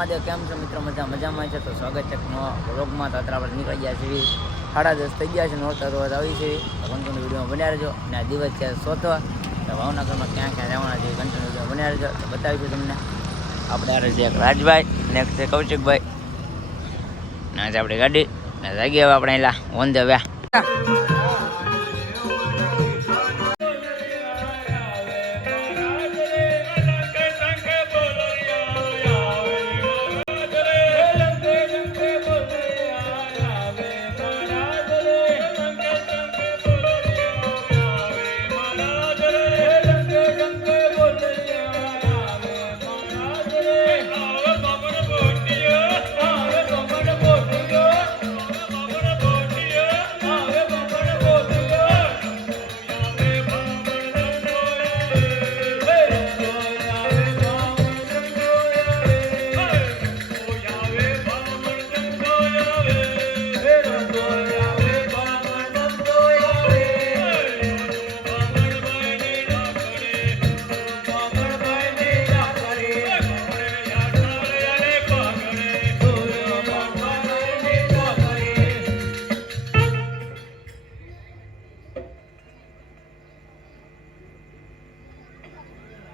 મહાદેવ. કેમ છો મિત્રો? મજામાં છે તો સ્વાગત છે નવા વ્લોગમાં. તો અત્યારે આપણે નીકળી ગયા છીએ 10:30 થઈ ગયા છે. નોરતા રોજ આવી છે કન્ટિન્યુ વિડીયોમાં બન્યા રહેજો. અને આ દિવસ છે ચોથો. તો ભાવનગરમાં ક્યાં ક્યાં જવાના છે કન્ટિન્યુ વિડીયો બન્યા રહેજો. તો બતાવીશું તમને. આપણે આ છે એક રાજભાઈ, નેક્સ્ટ છે કૌશિકભાઈ, ના છે આપણી ગાડી ને જાગી. હવે આપણે એલા ઓન ધ વે.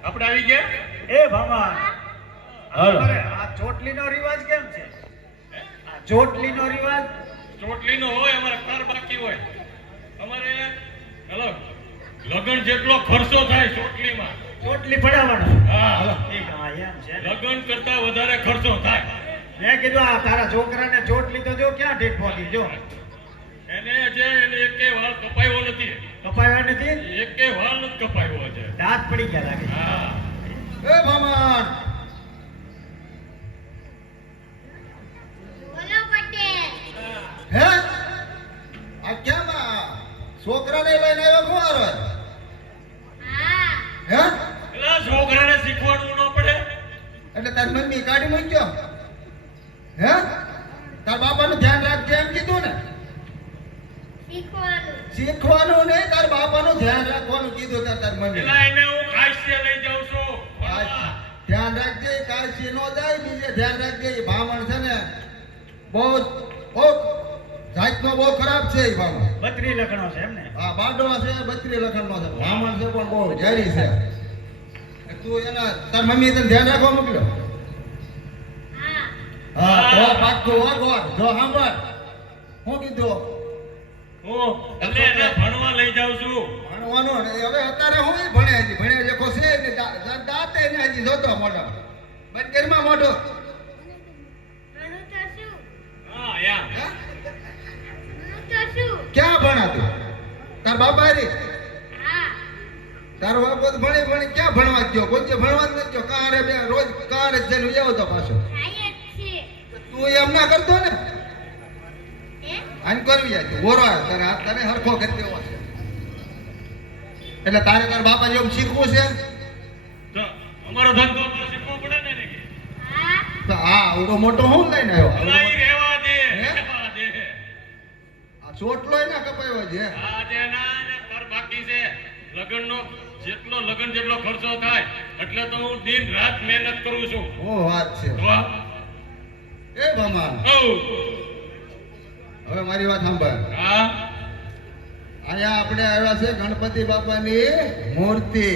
આપણે આવી ગયા. એ ભામા, અરે આ ચોટલીનો રિવાજ કેમ છે? આ ચોટલીનો રિવાજ ચોટલીનો હોય, અમારે કાર બાકી હોય. અમારે હલો લગન જેટલો ખર્ચો થાય ચોટલીમાં. ચોટલી પડાવવાનો. હા, ઠીક. હા એમ છે. લગન કરતા વધારે ખર્ચો થાય. મેં કીધું આ તારા છોકરાને ચોટલી તો જો ક્યાં ઠીક પહોંચી જો. એને એકે વાળ કપાયો નથી. કપાયા નથી? એકે વાળ નથી કપાયો છે. દાંત પડી ગયા લાગે. હા, એ ભામા, બોલો પટેલ. હે આ કેમ છોકરાને લઈને આવ્યો કોણ આવે? હા, હે એલા છોકરાને શીખવાડવું ન પડે. એટલે તારી મમ્મી કાઢી મૂક્યો? હે તાર બાપાનું ધ્યાન રાખજે એમ કીધું ને? શીખવાનું. શીખવાનું નહીં, તાર બાપાનું ધ્યાન રાખવાનું કીધું તાર મમ્મી. એલા એને હું કાશ્ય લઈ જાઉં છું. ધ્યાન રાખજે, કાશી નો જાય. બીજે ધ્યાન રાખજે. એ ભામણ છે ને બહુ જાતનો બહુ ખરાબ છે. એ ભામણ 32 લખણો છે એમ ને? હા, બાડો છે 32 લખણનો છે. ભામણ છે પણ બહુ ઝેરી છે. તું એના તાર મમ્મી તને ધ્યાન રાખવા મોકલ્યો? હા, હા તો પાછું વાગોર જો સાંભળ હું કીધું. હું એટલે એને ભણવા લઈ જાઉં છું. ભણવાનું ને હવે અત્યારે હું ભણે હજી ભણે જે ખુશ છે ને દાંતે ને હજી જોતો મોટો બંધ કરીમાં મોટો. ભણું તો શું? હા યા ભણું તો શું? ક્યાં ભણાતું તાર બાપા રી? હા, તારો બાપો તો ભણે ક્યાં ભણવા ગયો? કોઈ ભણવા જ નથી ગયો. કારે બે રોજ કારે જ જઈને જાવ તો પાછો. થાય જ છે. તું એમ ના કરતો ને? હે? આન કરવી જાય તું બોરો તારે હાથ તને હરખો કરી દેવો છે. એટલે તારે તાર બાપા જેવું શીખવું છે? તો અમારો ધંધો તો શીખવો પડે ને કે. હા, તો હા આવડો મોટો હું લઈને આવ્યો? એલા ઈ રહેવા દે, હે? રહેવા દે. આ ચોટલો ના કપાયો છે. આ જે ના કર બાકી છે લગનનો જેટલો ખર્ચો થાય એટલે તો હું દિન રાત મહેનત કરું છું. ઓ વાત છે. વાહ. એ ભામા ઓ હવે મારી વાત સાંભળ. હા, અહીંયા આપણે આવ્યા છે ગણપતિ બાપાની મૂર્તિ.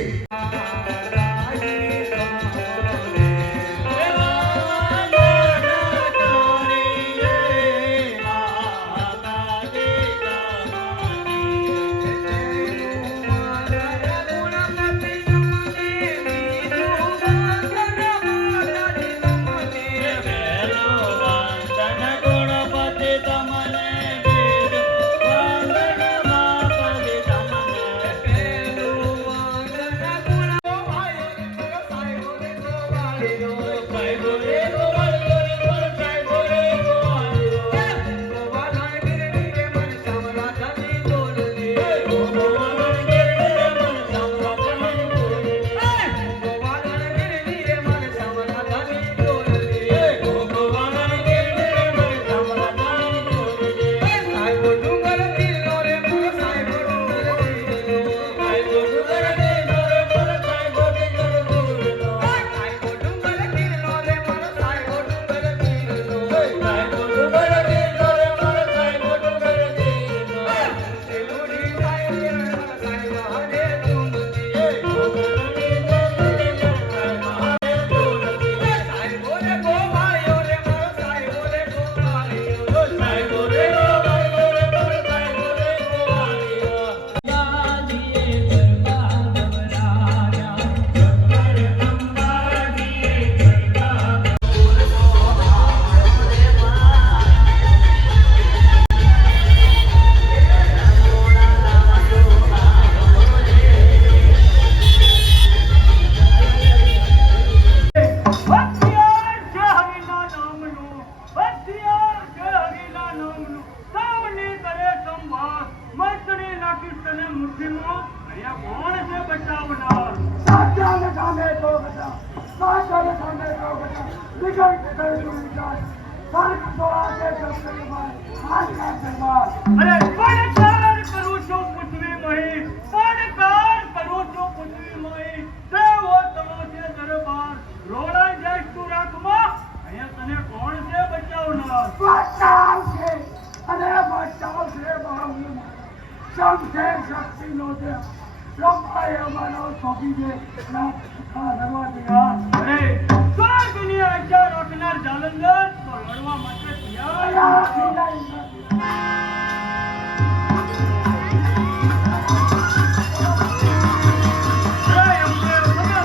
મુઠ્ઠીમાં અહીંયા કોણ છે બચાવનાર? સાચાને સામે તો બધા સાચાને સામે તો બધા વિજય કરેલું વિચાર સ્વર્ગ તો આગે જગતમાં આશા કરવા અરે પડકાર કરું છું પૃથ્વીમય, પડકાર કરું છું પૃથ્વીમય, દેવો તમો છે દરબાર, રોડાઈ જાય તું રાખમાં, અહીંયા તને કોણ છે બચાવનાર? બચાવ છે અને બચાવ છે બાહુમાં સમજે શક્તિનો છે લોકાએ અમારો સોંપી દે રવા તૈયાર અરે સ્વર્ગની આજ્ઞા રાખનાર જાલંધર તો લડવા માટે તૈયાર. અરે અમને તમે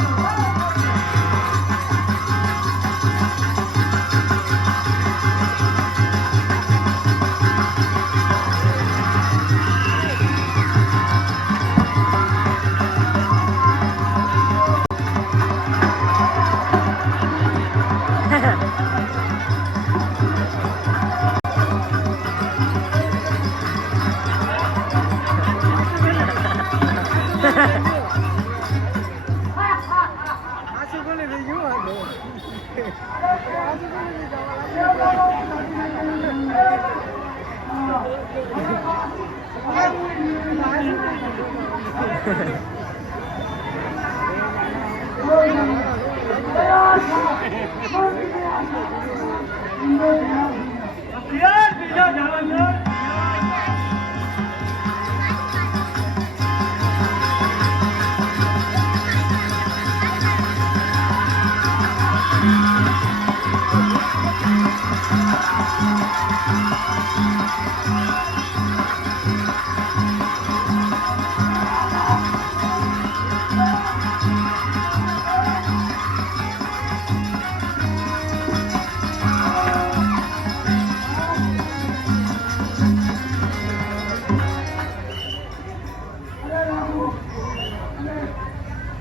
તૈયાર થઈ જા જાલંધર.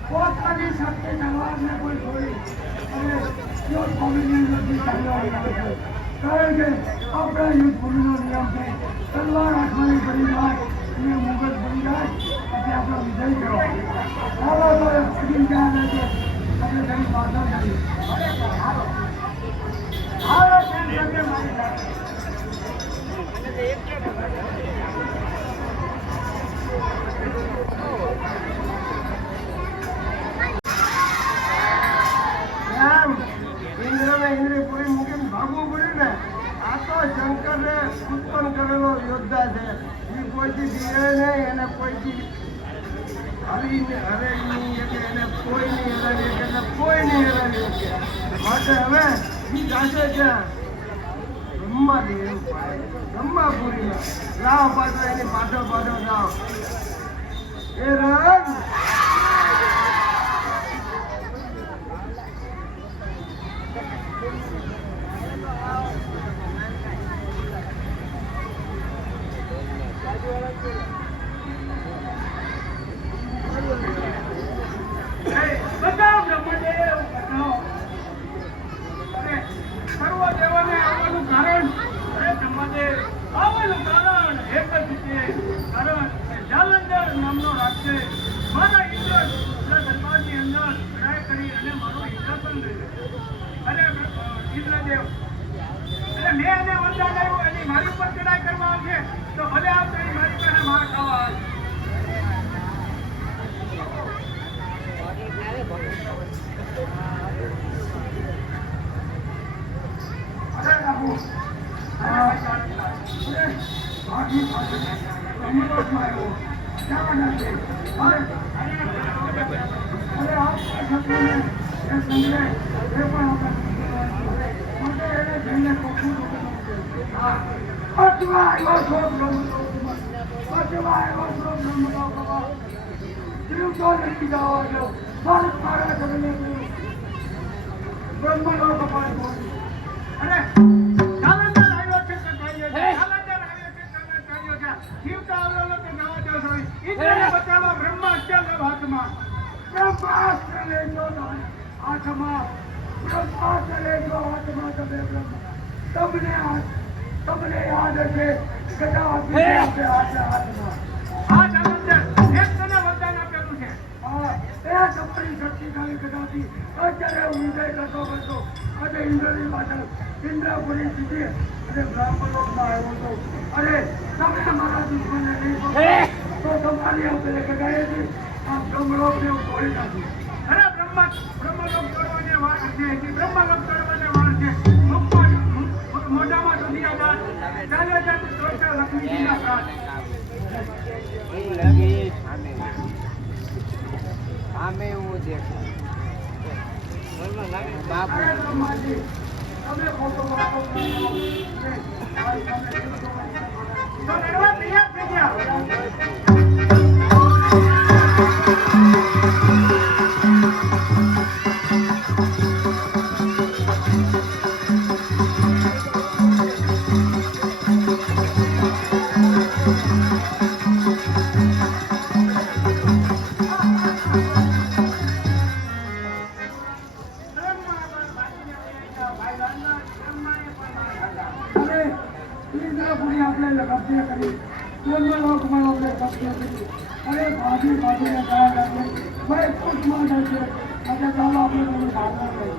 પોતાની શક્તિ તલવારને કોઈ છોડી અને યુદ્ધ ભૂમિની નથી ચાલવાની કારણ કે આપણા યુદ્ધ ભૂમિનો નિયમ છે તલવાર હાથમાં પડી જાય અને મુગટ પડી જાય પછી આપણો વિજય કરો ચાલો તો અગ્નિ જ્યાં છે આપણે તેની પાછળ જઈએ હાલો તેમ જગે મારી સાથે ઇન્દ્રપુરી મૂકીને ભાગવું પડ્યું ને આ તો શંકરને ઉત્પન્ન કરેલો યોદ્ધા છે એ કોઈથી જીવે નહીં એને કોઈથી હરે નહીં એટલે એને કોઈ નહીં હરાવી શકે એટલે કોઈ નહીં હરાવી શકે માટે હવે એ જાશે ક્યાં બ્રહ્માદેવ બ્રહ્માપુરીમાં લાવ પાછો એની પાછળ જાઓ એ રંગ બચાવ બ્રહ્મદેવ બચાવ. અરે સર્વ દેવોને આવવાનું કારણ, અરે બ્રહ્મદેવ આવવાનું કારણ એક જ છે, કારણ કે જાલંધર નામનો રાક્ષસ મારા ઇન્દ્ર દરબારની અંદર લડાઈ કરી અને મારો ઇન્દ્રસન લઈ લીધો. અને ઇન્દ્રદેવ એટલે મેં એને વરદાન આવ્યું એની મારી ઉપર ચડાઈ કરવા આવશે તો ભલે આવતો એ મારી પાસે માર ખાવા આવે. તમને યાદ હશે ગદા હાથમાં તમારી શક્તિશાળી કથાથી અત્યારે હું વિજય કરતો આજે ઇન્દ્રની પાછળ ઇન્દ્રપુરી જીતી અને બ્રહ્મલોકમાં આવ્યો હતો. અરે તમે મારા દુશ્મનને નહીં પકડો તો તમારી આપણે કગાયેલી આ બ્રહ્મલોકને હું તોડી નાખું. અરે બ્રહ્મલોક તોડવાને વાર છે, બ્રહ્મલોક તોડવાને વાર છે. મોઢામાં દુનિયા દાન ચાલે જાય તોડતા લક્ષ્મીજીના પ્રાણ. અરે બ્રહ્માજી તમે ખોટો વાતો કરો. તો લડવા તૈયાર થઈ ગયા. અરે ઇન્દ્રપુરી આપણે કબજે કરી, બ્રહ્મલોકમાં આપણે કબજે કરી. અરે ભાગીને ગયા લાગે ભાઈ કુશમાં જાય છે. આજે ચાલો આપણે બધું ભાગવા લઈએ.